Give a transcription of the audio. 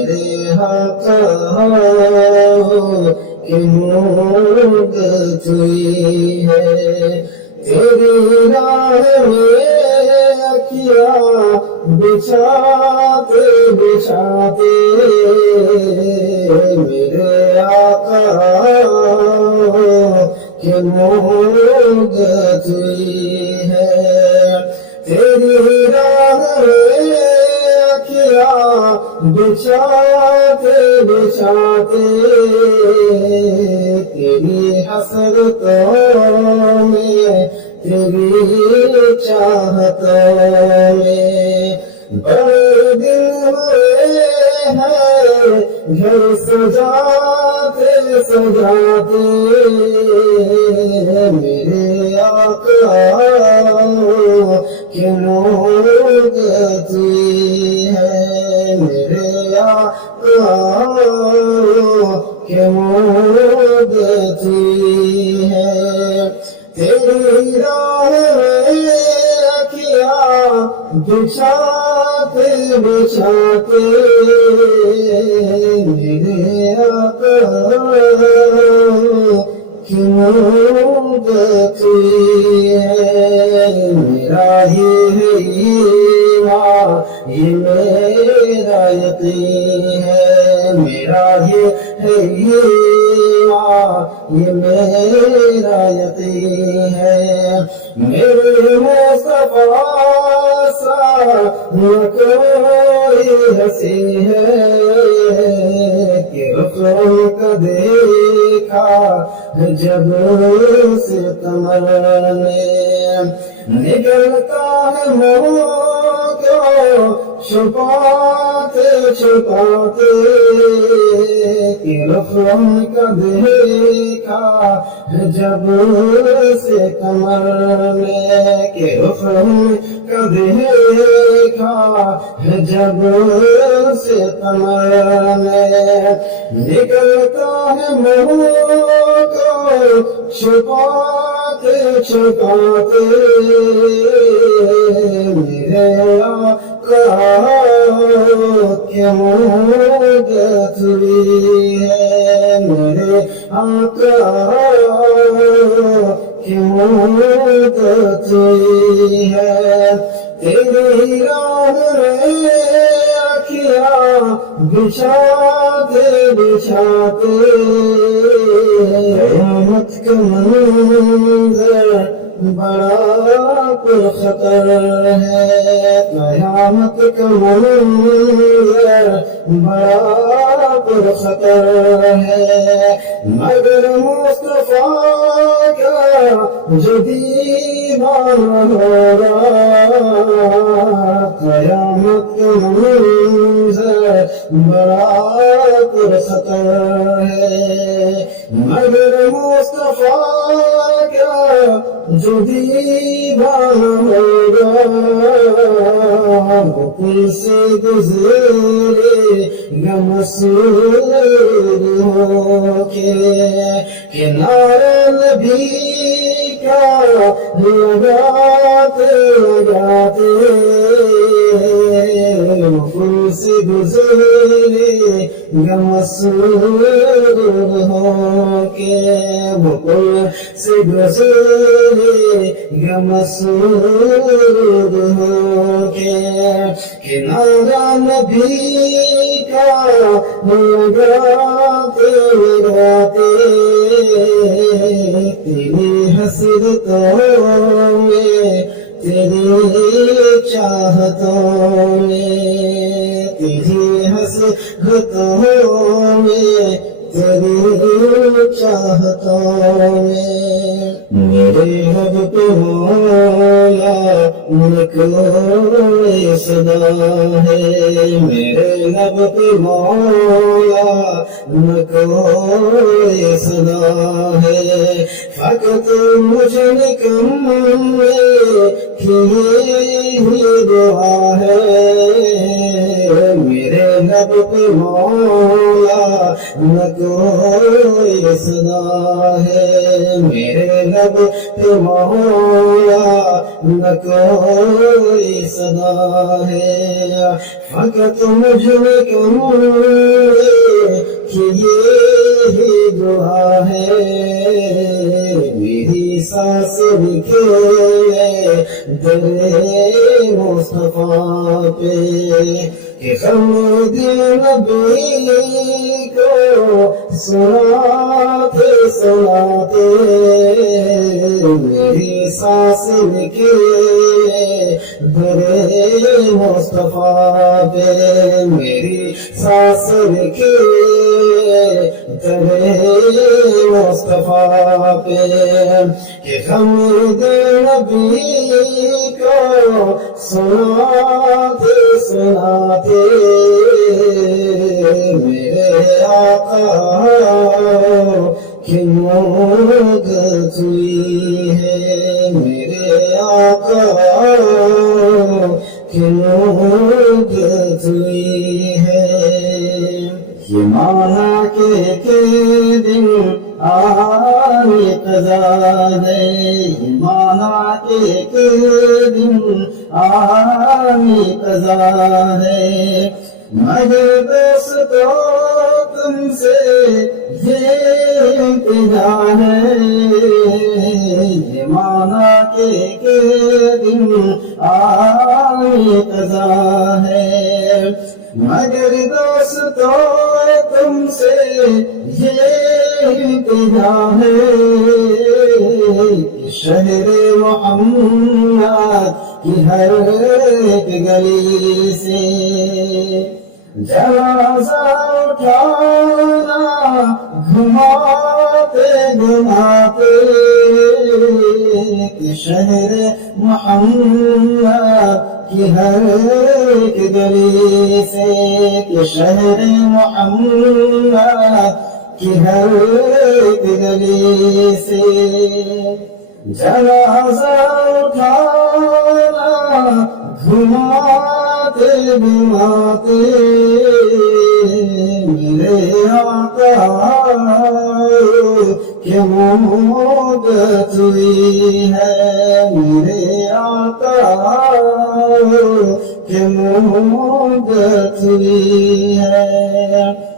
میرے آقا کی مدت ہوئی ہے تیری راہ میں کیا بچھاتے بچھاتے میرے آقا کی مدت ہوئی ہے تیری راہ میں کیا بچھاتے بچھاتے تیری حسرتوں میں تیری چاہتوں میں بڑے دن ہوئے ہیں گھر سجاتے سجاتے میرے آقا کی مدت ہوئی ہے میرے آقا کی مدت ہوئی ہے تیری راہ میں کیا بچھاتے بچھاتے میرے آقا کی مدت ہوئی ہے میرا یہ ایمان یہ میرا یقین ہے میرا یہ ایمان یہ میرا یقین ہے میرے مصطفیٰ سا نہ کوئی ہنسی ہے کہ رخ کا دیکھا جب سے تمنے نکلتا ہے منہ کیوں چھپاتے چھپاتے کہ رخ کا دیکھا جب سے کمر میں کہ رخ کا دیکھا جب سے کمر میں نکلتا ہے منہ کو چھپاتے چھپاتے میرے آقا کی مدت ہوئی ہے میرے آقا کی مدت ہوئی ہے تیری راہ میں کیا بچھاتے بچھاتے قیامت کا منظر بڑا پرخطر ہے قیامت کا منظر بڑا پرخطر ہے مگر مصطفیٰ کا جو دیوانہ ہوگا قیامت کا منظر بڑا پرخطر ہے مگر مصطفیٰ کا جو دیوانہ ہوگا وہ پل سے گزرے گا مسرور ہو کے کنارے نبی کا لگاتے لگاتے وہ پل سے گزرے گا مسرور ہو کے وہ پل سے گزرے گا مسرور ہو کے کنارہ نبی کا لگاتے لگاتے تیری حسرتوں میں تیری چاہتوں میں تیری حسرتوں میں تیری چاہتوں میں میرے رب پہ مولا نہ کوئی صدا ہے میرے رب پہ مولا نہ کوئی صدا ہے فقط مجھ نکم کی یہی دعا ہے میرے لب پہ مولا نہ کوئی صدا ہے میرے لب پہ مولا نہ کوئی صدا ہے فقط مجھ میں کہوں کہ یہی دعا ہے میری سانس لکھے در مصطفیٰ پہ کہ خمد نبی کو سناتے سناتے میری سانس لکھے در مصطفیٰ پہ میری سانس لکھے در مصطفیٰ پہ کہ خمد نبی کو سناتے سناتے میرے آقا کی موت ہوئی ہے میرے آقا کی موت ہوئی ہے یہ مانا کہ دن آئی قضا ہے یہ مانا کہ دن آئی قضا ہے مگر دوستو تم سے یہ التجا ہے یہ مانا کہ دن آئی قضا ہے مگر دوستو تم سے یہ التجا ہے شہر محمد کی ہر ایک گلی سے جنازہ اٹھانا گھماتے گھماتے کہ شہر محمد کی ہر ایک گلی سے کہ شہر محمد کی ہر ایک گلی سے جنازہ اٹھانا گھماتے گھماتے میرے آقا کی موت ہوئی ہے میرے آقا کی موت ہوئی ہے